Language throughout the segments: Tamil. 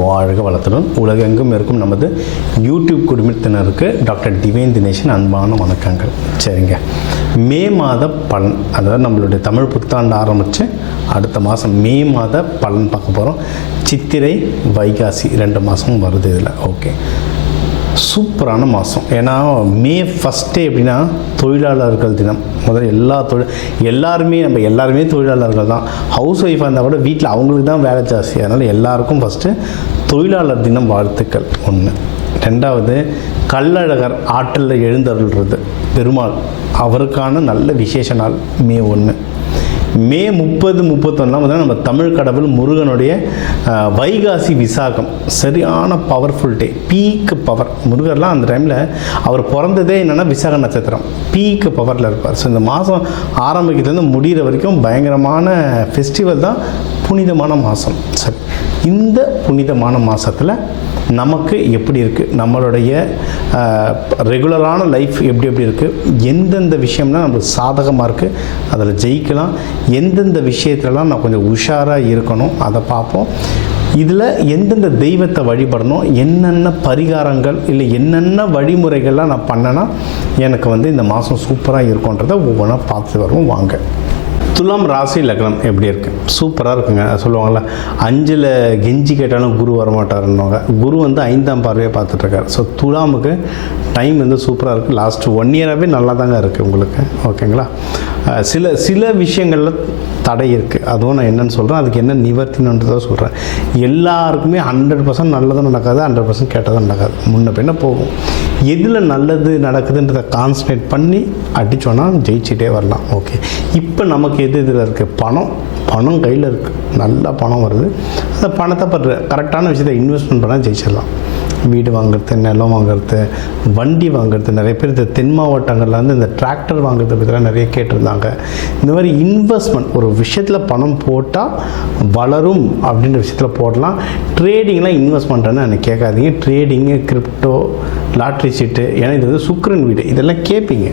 வாழ்க வளத்துடன் உலகெங்கும் இருக்கும் நமது யூடியூப் குடும்பத்தினருக்கு டாக்டர் டிவைன் தினேஷன் அன்பான வணக்கங்கள். சரிங்க, மே மாத பலன், அதாவது நம்மளுடைய தமிழ் புத்தாண்டு ஆரம்பித்து அடுத்த மாதம் மே மாத பலன் பார்க்க போகிறோம். சித்திரை வைகாசி 2 மாதமும் வருது இதில். ஓகே, சூப்பரான மாதம். ஏன்னா மே ஃபஸ்ட்டே எப்படின்னா தொழிலாளர்கள் தினம். முதல்ல எல்லாருமே தொழிலாளர்கள் தான். ஹவுஸ் ஒய்ஃபாக இருந்தால் கூட வீட்டில் அவங்களுக்கு தான் வேலை ஜாஸ்தி. அதனால் எல்லாருக்கும் ஃபஸ்ட்டு தொழிலாளர் தினம் வாழ்த்துக்கள் 1. 2வது கள்ளழகர் ஆற்றில் எழுந்தருள்றது பெருமாள், அவருக்கான நல்ல விசேஷ நாள் மே 1. மே 30, 31 நம்ம தமிழ் கடவுள் முருகனுடைய வைகாசி விசாகம், சரியான பவர்ஃபுல் டே, பீக்கு பவர். முருகர்லாம் அந்த டைமில் அவர் பிறந்ததே என்னென்னா விசாக நட்சத்திரம், பீக்கு பவரில் இருப்பார். ஸோ இந்த மாதம் ஆரம்பிக்கிறதுலேருந்து முடிகிற வரைக்கும் பயங்கரமான ஃபெஸ்டிவல் தான், புனிதமான மாதம். சரி, இந்த புனிதமான மாதத்தில் நமக்கு எப்படி இருக்குது, நம்மளுடைய ரெகுலரான லைஃப் எப்படி இருக்குது, எந்தெந்த விஷயம்லாம் நம்மளுக்கு சாதகமாக இருக்குது, அதில் ஜெயிக்கலாம், எந்தெந்த விஷயத்துலலாம் நான் கொஞ்சம் உஷாராக இருக்கணும், அதை பார்ப்போம். இதில் எந்தெந்த தெய்வத்தை வழிபடணும், என்னென்ன பரிகாரங்கள் இல்லை என்னென்ன வழிமுறைகள்லாம் நான் பண்ணேன்னா எனக்கு இந்த மாதம் சூப்பராக இருக்குன்றதை ஒவ்வொன்றா பார்த்து வருவோம். வாங்க. துலாம் ராசி லக்னம் எப்படி இருக்குது? சூப்பராக இருக்குங்க. சொல்லுவாங்கள்ல, 5ல் கெஞ்சி கேட்டாலும் குரு வரமாட்டாருன்னுவாங்க. குரு 5ஆம் பார்வையை பார்த்துட்ருக்காரு. ஸோ துலாமுக்கு டைம் சூப்பராக இருக்குது. லாஸ்ட் 1 இயராகவே நல்லா தாங்க இருக்குது உங்களுக்கு. ஓகேங்களா? சில விஷயங்களில் தடை இருக்குது, அதுவும் நான் என்னென்னு சொல்கிறேன், அதுக்கு என்ன நிவர்த்தினன்றதை சொல்கிறேன். எல்லாருக்குமே 100% நல்லதும் நடக்காது, 100% கேட்டதும் நடக்காது, முன்ன பின்ன போகும். எதில் நல்லது நடக்குதுன்றதை கான்சன்ட்ரேட் பண்ணி அடித்தோன்னா ஜெயிச்சிட்டே வரலாம். ஓகே, இப்போ நமக்கு இதில் இருக்குது, பணம் கையில் இருக்குது, நல்லா பணம் வருது. அந்த பணத்தை கரெக்டான விஷயத்தை இன்வெஸ்ட்மெண்ட் பண்ணால் ஜெயிச்சிடலாம். வீடு வாங்குறது, நிலம் வாங்குறது, வண்டி வாங்குறது. நிறைய பேர் இந்த தென் மாவட்டங்கள்லேருந்து இந்த டிராக்டர் வாங்குறத பற்றிலாம் நிறைய கேட்டிருந்தாங்க. இந்த மாதிரி இன்வெஸ்ட்மெண்ட், ஒரு விஷயத்தில் பணம் போட்டால் வளரும் அப்படின்ற விஷயத்தில் போடலாம். ட்ரேடிங்லாம் இன்வெஸ்ட்மெண்ட்டுன்னு எனக்கு கேட்காதீங்க. ட்ரேடிங்கு, கிரிப்டோ, லாட்ரி சீட்டு, ஏன்னா இது சுக்கிரன் வீடு, இதெல்லாம் கேட்பீங்க.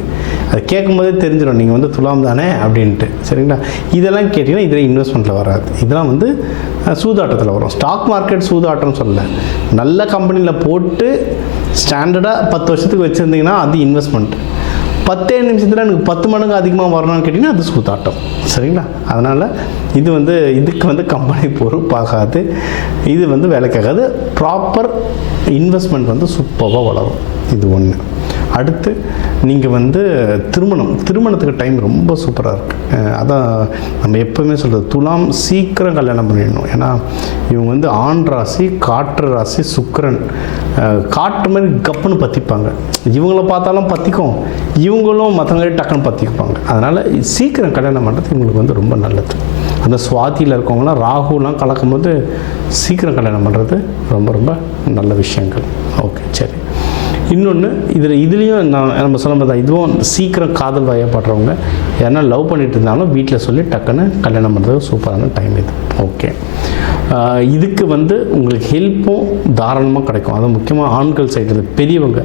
அது கேட்கும்போதே தெரிஞ்சிடும் நீங்கள் துலாம் தானே அப்படின்ட்டு. சரிங்களா? இதெல்லாம் கேட்டிங்கன்னா இதில் இன்வெஸ்ட்மெண்ட்டில் வராது. இதெல்லாம் சூதாட்டத்தில் வரும். ஸ்டாக் மார்க்கெட் சூதாட்டம்னு சொல்லலை, நல்ல கம்பெனியில் போட்டு ஸ்டாண்டர்டாக 10 வருஷத்துக்கு வச்சுருந்தீங்கன்னா அது இன்வெஸ்ட்மெண்ட். 10 நிமிஷத்தில் எனக்கு 10 மடங்கு அதிகமாக வரணும்னு கேட்டிங்கன்னா அது சூதாட்டம். சரிங்களா? அதனால் இதுக்கு கம்பெனி பொறுப்பாகாது, இது வேலைக்காகாது. ப்ராப்பர் இன்வெஸ்ட்மெண்ட் சூப்பராக வளரும். இது 1. அடுத்து நீங்கள் திருமணத்துக்கு டைம் ரொம்ப சூப்பராக இருக்குது. அதான் நம்ம எப்போவுமே சொல்கிறது, துலாம் சீக்கிரம் கல்யாணம் பண்ணிடணும். ஏன்னா இவங்க ஆண் ராசி, காற்று ராசி, சுக்கிரன். காற்று மாதிரி கப்புன்னு பற்றிப்பாங்க, இவங்கள பார்த்தாலும் பற்றிக்கும், இவங்களும் மற்றவங்களே டக்குன்னு பற்றிக்குப்பாங்க. அதனால் சீக்கிரம் கல்யாணம் பண்ணுறது இவங்களுக்கு ரொம்ப நல்லது. அந்த சுவாதியில் இருக்கவங்களாம் ராகுலாம் கலக்கும் போது சீக்கிரம் கல்யாணம் பண்ணுறது ரொம்ப ரொம்ப நல்ல விஷயங்கள். ஓகே, சரி. இன்னொன்று இதுலேயும் நம்ம சொல்ல மாதிரி தான், இதுவும் சீக்கிரம் காதல் வயப்படுறவங்க யாருன்னா லவ் பண்ணிட்டு இருந்தாலும் வீட்டில் சொல்லி டக்குன்னு கல்யாணம் பண்ணுறது சூப்பரான டைம் இது. ஓகே, இதுக்கு உங்களுக்கு ஹெல்ப்பும் தாராளமாக கிடைக்கும். அதுவும் முக்கியமாக ஆண்கள் சைடில் பெரியவங்க,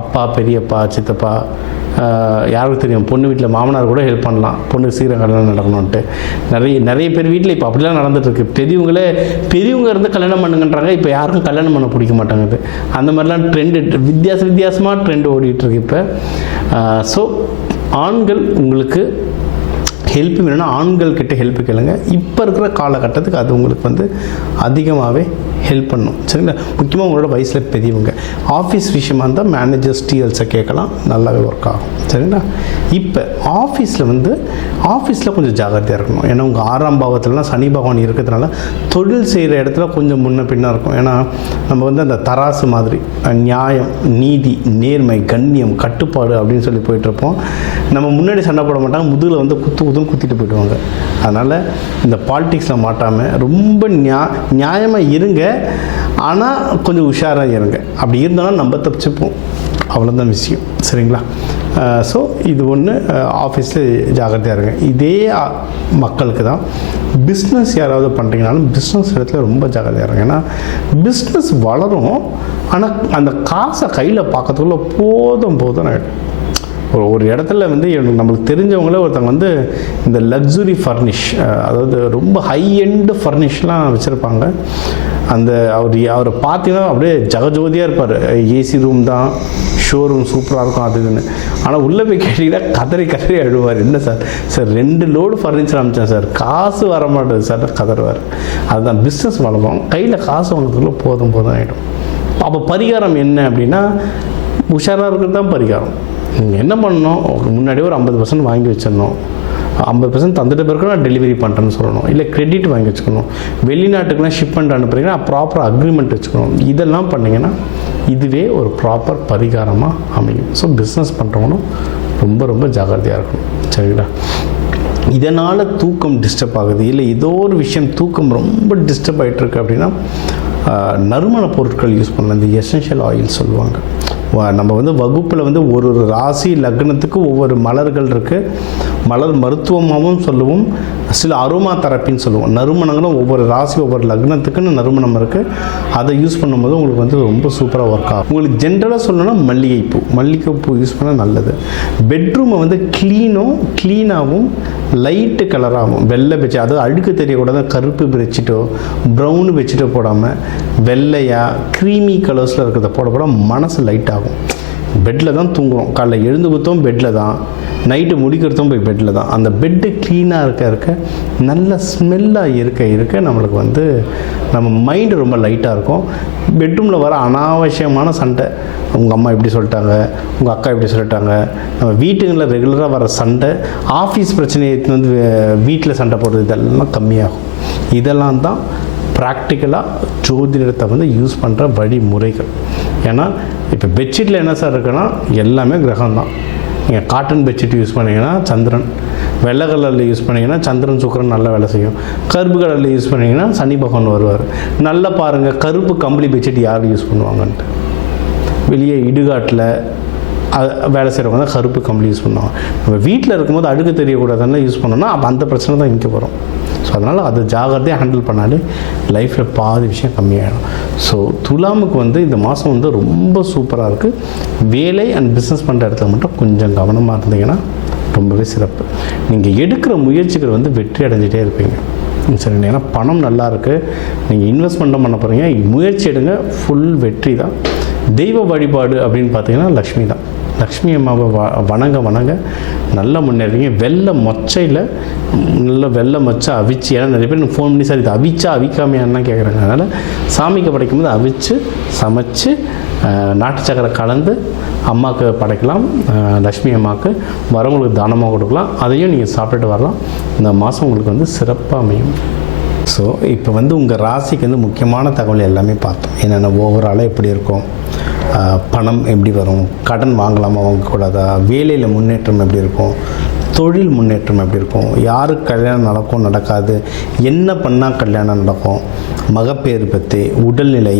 அப்பா, பெரியப்பா, சித்தப்பா, யாருக்கு தெரியும், பொண்ணு வீட்டில் மாமனார் கூட ஹெல்ப் பண்ணலாம், பொண்ணுக்கு சீக்கிரம் கல்யாணம் நடக்கணுன்ட்டு. நிறைய பேர் வீட்டில் இப்போ அப்படிலாம் நடந்துகிட்ருக்கு. பெரியவங்க இருந்து கல்யாணம் பண்ணுங்கன்றாங்க. இப்போ யாருக்கும் கல்யாணம் பண்ண பிடிக்க மாட்டாங்குது. அந்த மாதிரிலாம் ட்ரெண்டு வித்தியாசமாக ட்ரெண்டு ஓடிட்டுருக்கு இப்போ. ஸோ ஆண்கள் உங்களுக்கு ஹெல்ப் வேணும்னா ஆண்கள் கிட்ட ஹெல்ப் கேளுங்க. இப்போ இருக்கிற காலகட்டத்துக்கு அது உங்களுக்கு அதிகமாகவே ஹெல்ப் பண்ணும். சரிங்களா? முக்கியமாக உங்களோட வயசில் பெரியவங்க, ஆஃபீஸ் விஷயமாக இருந்தால் மேனேஜர்ஸ், டிஎல்ஸை கேட்கலாம், நல்லாவே ஒர்க் ஆகும். சரிங்களா? இப்போ ஆஃபீஸில் கொஞ்சம் ஜாகிரதையாக இருக்கணும். ஏன்னா உங்கள் 6ஆம் பாவத்திலலாம் சனி பகவான் இருக்கிறதுனால தொழில் செய்கிற இடத்துல கொஞ்சம் முன்ன பின்னா இருக்கும். ஏன்னா நம்ம அந்த தராசு மாதிரி நியாயம், நீதி, நேர்மை, கண்ணியம், கட்டுப்பாடு அப்படின்னு சொல்லி போயிட்டுருப்போம். நம்ம முன்னாடி சண்டை போட மாட்டாங்க, முதுகில் குத்திட்டு போயிடுவாங்க. அதனால் இந்த பாலிடிக்ஸில் மாட்டாமல் ரொம்ப நியாயமாக இருங்க, ஆனால் கொஞ்சம் உஷாராக இருங்க. அப்படி இருந்தாலும் நம்ம தப்பிச்சுப்போம், அவ்வளோதான் விஷயம். சரிங்களா? ஸோ இது ஒன்று, ஆஃபீஸில் ஜாகிரதையாக இருங்க. இதே மக்களுக்கு தான் பிஸ்னஸ் யாராவது பண்ணுறீங்கனாலும் பிஸ்னஸ் இடத்துல ரொம்ப ஜாகிரதையாக இருங்க. ஏன்னா பிஸ்னஸ் வளரும், ஆனால் அந்த காசை கையில் பார்க்கறதுக்குள்ள போதும் ஆகிடும். ஒரு இடத்துல நம்மளுக்கு தெரிஞ்சவங்களே ஒருத்தவங்க இந்த லக்ஸுரி ஃபர்னிஷ், அதாவது ரொம்ப ஹை எண்டு ஃபர்னிஷ்லாம் வச்சுருப்பாங்க. அவரை பார்த்தீங்கன்னா அப்படியே ஜகஜோதியாக இருப்பார். ஏசி ரூம் தான், ஷோரூம் சூப்பராக இருக்கும் அதுன்னு. ஆனால் உள்ளே போய் கேட்டிங்கன்னா கதறி அழுவார். என்ன சார் 2 லோடு ஃபர்னிச்சர் அனுப்பிச்சேன் சார், காசு வர மாட்டேது சார் கதறுவார். அதுதான் பிஸ்னஸ் வளர்ப்போம், கையில் காசு வாங்குறதுக்குள்ள போதும் ஆகிடும். அப்போ பரிகாரம் என்ன அப்படின்னா, உஷாராக இருக்கிறது தான் பரிகாரம். நீங்கள் என்ன பண்ணணும், முன்னாடியே ஒரு 50% வாங்கி வச்சிடணும். 50% தந்துட்டு பிறகு நான் டெலிவரி பண்ணுறேன்னு சொல்லணும். இல்லை கிரெடிட் வாங்கி வச்சுக்கணும். வெளிநாட்டுக்கெலாம் ஷிப்மெண்ட் அனுப்புறீங்கன்னா ப்ராப்பர் அக்ரிமெண்ட் வச்சுக்கணும். இதெல்லாம் பண்ணிங்கன்னா இதுவே ஒரு ப்ராப்பர் பரிகாரமாக அமையும். ஸோ பிஸ்னஸ் பண்ணுறவங்களும் ரொம்ப ஜாக்கிரதையாக இருக்கணும். சரிங்களா? இதனால் தூக்கம் டிஸ்டர்ப் ஆகுது, இல்லை ஏதோ ஒரு விஷயம் தூக்கம் ரொம்ப டிஸ்டர்ப் ஆகிட்டுருக்கு அப்படின்னா நறுமண பொருட்கள் யூஸ் பண்ணலாம். இந்த எசென்ஷியல் ஆயில் சொல்லுவாங்க. நம்ம வகுப்பில் ஒரு ராசி லக்னத்துக்கு ஒவ்வொரு மலர்கள் இருக்குது. மலர் மருத்துவமாகவும் சொல்லுவோம், சில அரோமா தெரப்பின்னு சொல்லுவோம். நறுமணங்களும் ஒவ்வொரு ராசி ஒவ்வொரு லக்னத்துக்குன்னு நறுமணம் இருக்குது. அதை யூஸ் பண்ணும்போது உங்களுக்கு ரொம்ப சூப்பராக ஒர்க் ஆகும். உங்களுக்கு ஜென்ரலாக சொல்லணும்னா மல்லிகைப்பூ யூஸ் பண்ணால் நல்லது. பெட்ரூமை க்ளீனாகவும் லைட்டு கலராகவும் வெள்ளை பெட்ஷீட், அதாவது அழுக்கு தெரியக்கூடாது, கருப்பு பெட்ஷீட்டோ ப்ரௌனு பெட்ஷீட்டோ போடாமல் வெள்ளையாக க்ரீமி கலர்ஸில் இருக்கிறத போட மனசு லைட் ஆகும். பெட்டில் தான் தூங்குறோம், காலைல எழுந்து குத்தோம் பெட்டில் தான், நைட்டு முடிக்கிறதும் போய் பெட்டில் தான். அந்த பெட்டு க்ளீனாக இருக்க நல்ல ஸ்மெல்லாக இருக்க நம்மளுக்கு நம்ம மைண்டு ரொம்ப லைட்டாக இருக்கும். பெட்ரூமில் வர அனாவசியமான சண்டை, உங்கள் அம்மா இப்படி சொல்லிட்டாங்க, உங்கள் அக்கா இப்படி சொல்லிட்டாங்க, நம்ம வீட்டுங்களில் ரெகுலராக வர சண்டை, ஆஃபீஸ் பிரச்சனையை வீட்டில் சண்டை போடுறது, இதெல்லாம் கம்மியாகும். இதெல்லாம் தான் ப்ராக்டிக்கலாக ஜோதிடத்தை யூஸ் பண்ணுற வழிமுறைகள். ஏன்னா இப்போ பெட்ஷீட்டில் என்ன சார் இருக்குன்னா எல்லாமே கிரகம் தான். நீங்கள் காட்டன் பெட்ஷீட் யூஸ் பண்ணிங்கன்னா சந்திரன், வெள்ளை கலரில் யூஸ் பண்ணிங்கன்னா சந்திரன் சுக்கிரன் நல்ல வேலை செய்யும். கருப்பு கலரில் யூஸ் பண்ணிங்கன்னா சனி பகவான் வருவார். நல்லா பாருங்கள், கருப்பு கம்பளி பெட்ஷீட் யார் யூஸ் பண்ணுவாங்கன்ட்டு. வெளியே இடுகாட்டில் வேலை செய்கிறவங்க தான் கருப்பு கம்பளி யூஸ் பண்ணுவாங்க. நம்ம வீட்டில் இருக்கும்போது அழுக்கு தெரியக்கூடாதுன்னு யூஸ் பண்ணோம்னா அப்போ அந்த பிரச்சனை தான் இங்கே வரும். ஸோ அதனால் அதை ஜாகிரதையாக ஹேண்டில் பண்ணாலே லைஃப்பில் பாதி விஷயம் கம்மியாகிடும். ஸோ துலாமுக்கு இந்த மாதம் ரொம்ப சூப்பராக இருக்குது. வேலை அண்ட் பிஸ்னஸ் பண்ணுற இடத்துல மட்டும் கொஞ்சம் கவனமாக இருந்தீங்கன்னா ரொம்பவே சிறப்பு. நீங்கள் எடுக்கிற முயற்சிகள் வெற்றி அடைஞ்சிட்டே இருப்பீங்க. சரிங்க. ஏன்னா பணம் நல்லா இருக்குது, நீங்கள் இன்வெஸ்ட்மெண்ட்டும் பண்ண போகிறீங்க, முயற்சி எடுங்க, ஃபுல் வெற்றி தான். தெய்வ வழிபாடு அப்படின்னு பார்த்தீங்கன்னா லக்ஷ்மி தான். லக்ஷ்மி அம்மாவை வணங்க நல்லா முன்னேறீங்க. வெள்ளை மொச்சையில் நல்ல வெள்ளை மொச்சை அவிச்சு, ஏன்னா நிறைய பேர் ஃபோன் பண்ணி சார் இது அவிச்சா அவிக்காமையான்னு கேட்குறாங்க. அதனால் சாமிக்கு படைக்கும்போது அவிச்சு சமைச்சு நாட்டு சக்கரை கலந்து அம்மாவுக்கு படைக்கலாம். லக்ஷ்மி அம்மாவுக்கு வரவங்களுக்கு தானமாக கொடுக்கலாம். அதையும் நீங்கள் சாப்பிட்டுட்டு வரலாம். இந்த மாதம் உங்களுக்கு சிறப்பாக அமையும். ஸோ இப்போ உங்கள் ராசிக்கு முக்கியமான தகவல் எல்லாமே பார்த்தோம். என்னென்ன ஓவராலாக எப்படி இருக்கும், பணம் எப்படி வரும், கடன் வாங்கலாமா வாங்கக்கூடாதா, வேலையில் முன்னேற்றம் எப்படி இருக்கும், தொழில் முன்னேற்றம் எப்படி இருக்கும், யாருக்கு கல்யாணம் நடக்கும் நடக்காது, என்ன பண்ணால் கல்யாணம் நடக்கும், மகப்பேறு பற்றி, உடல்நிலை,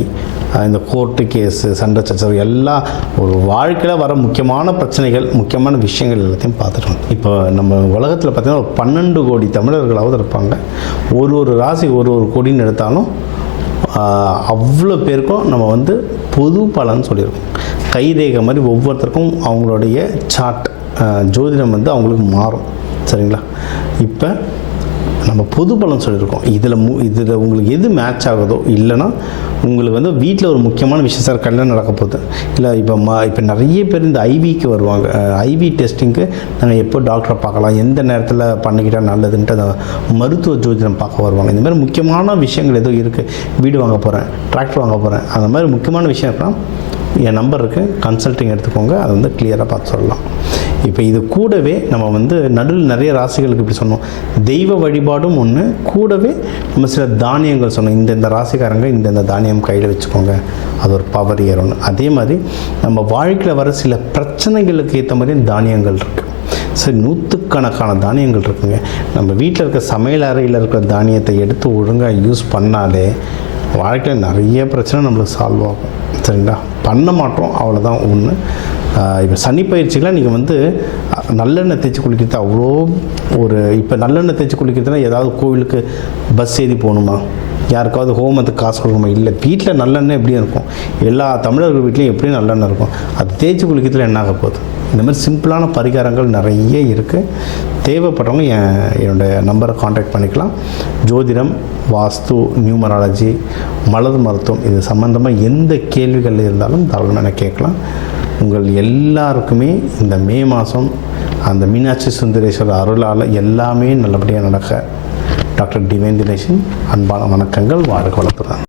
இந்த கோர்ட்டு கேஸு சண்டை சச்சரவு எல்லாம் ஒரு வாழ்க்கையில் வர முக்கியமான பிரச்சனைகள், முக்கியமான விஷயங்கள் எல்லாத்தையும் பார்த்துட்டோம். இப்போ நம்ம உலகத்தில் பார்த்திங்கன்னா ஒரு 12 கோடி தமிழர்களாவது இருப்பாங்க. ஒரு ராசி ஒரு கோடின்னு எடுத்தாலும் அவ்வளோ பேருக்கும் நம்ம பொது பலன்னு சொல்லியிருக்கோம். கைரேகை மாதிரி ஒவ்வொருத்தருக்கும் அவங்களுடைய சார்ட் ஜோதிடம் அவங்களுக்கு மாறும். சரிங்களா? இப்போ நம்ம பொது பலன் சொல்லியிருக்கோம். இதில் உங்களுக்கு எது மேட்ச் ஆகுதோ, இல்லைன்னா உங்களுக்கு வீட்டில் ஒரு முக்கியமான விஷயம் சார் கல்யாணம் நடக்க போகுது, இல்லை இப்போ நிறைய பேர் இந்த ஐவிக்கு வருவாங்க. ஐவி டெஸ்டிங்க்கு நாங்கள் எப்போ டாக்டரை பார்க்கலாம், எந்த நேரத்தில் பண்ணிக்கிட்டால் நல்லதுன்ட்டு அந்த மருத்துவ ஜோதிடம் பார்க்க வருவாங்க. இந்த மாதிரி முக்கியமான விஷயங்கள் ஏதோ இருக்குது, வீடு வாங்க போகிறேன், டிராக்டர் வாங்க போகிறேன், அந்த மாதிரி முக்கியமான விஷயம் இருக்கலாம், என் நம்பர் இருக்குது, கன்சல்ட்டிங் எடுத்துக்கோங்க, அதை கிளியராக பார்த்து சொல்லலாம். இப்போ இது கூடவே நம்ம நடுவில் நிறைய ராசிகளுக்கு இப்படி சொன்னோம், தெய்வ வழிபாடும் ஒன்று, கூடவே நம்ம சில தானியங்கள் சொன்னோம். இந்த ராசிக்காரங்க இந்த தானியம் கையில் வச்சுக்கோங்க, அது ஒரு பவர் ஏறணும். அதே மாதிரி நம்ம வாழ்க்கையில் வர சில பிரச்சனைகளுக்கு ஏற்ற மாதிரி தானியங்கள் இருக்குது. சரி, நூற்றுக்கணக்கான தானியங்கள் இருக்குங்க. நம்ம வீட்டில் இருக்க சமையல் அறையில் இருக்கிற தானியத்தை எடுத்து ஒழுங்காக யூஸ் பண்ணாலே வாழ்க்கையில் நிறைய பிரச்சனை நம்மளுக்கு சால்வ் ஆகும். சரிங்களா? பண்ண மாட்டோம், அவ்வளோதான் ஒன்று. இப்போ சனி பயிற்சிக்கெலாம் நீங்கள் நல்லெண்ணெய் தேய்ச்சி குளிக்கிறது அவ்வளோ இப்போ நல்லெண்ணெய் தேய்ச்சி குளிக்கிறதுனா ஏதாவது கோவிலுக்கு பஸ் ஏறி போகணுமா, யாருக்காவது ஹோமத்துக்கு காசு கொடுக்கணுமா? இல்லை, வீட்டில் நல்லெண்ணெய் எப்படியும் இருக்கும், எல்லா தமிழர்கள் வீட்லேயும் எப்படியும் நல்லெண்ணெய் இருக்கும். அது தேய்ச்சி குளிக்கிறதுல என்ன ஆக போகுது? இந்த மாதிரி சிம்பிளான பரிகாரங்கள் நிறைய இருக்குது. தேவைப்படுறவங்க என்னுடைய நம்பரை காண்டாக்ட் பண்ணிக்கலாம். ஜோதிடம், வாஸ்து, நியூமராலஜி, மலர் மருத்துவம் இது சம்மந்தமாக எந்த கேள்விகள் இருந்தாலும் தாராளமாக கேட்கலாம். உங்கள் எல்லாருக்குமே இந்த மே மாதம் அந்த மீனாட்சி சுந்தரேஸ்வரர் அருளால் எல்லாமே நல்லபடியாக நடக்க டாக்டர் டிவைன் தினேஷன் அன்பான வணக்கங்கள். வாழ்க வளத்துடன்.